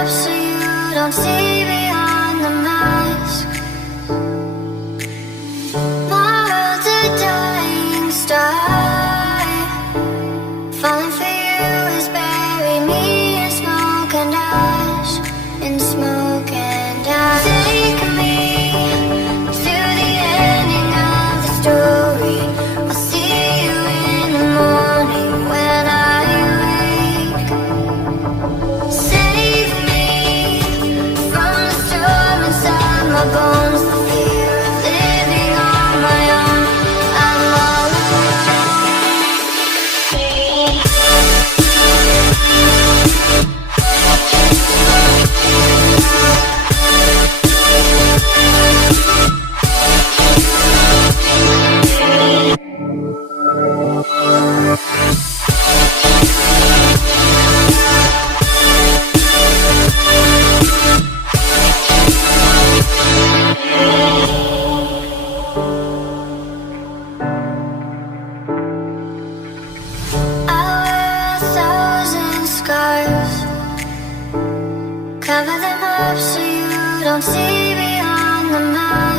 up so you don't see beyond the mask. My world's a dying star. Falling for you is bury me in smoke and ash. In smoke and ash. Take me to the ending of the story. I'll see you in the morning when I wake. Save me from the storm inside my bones. The fear of living on my own. I'm all cover them up so you don't see beyond the mask.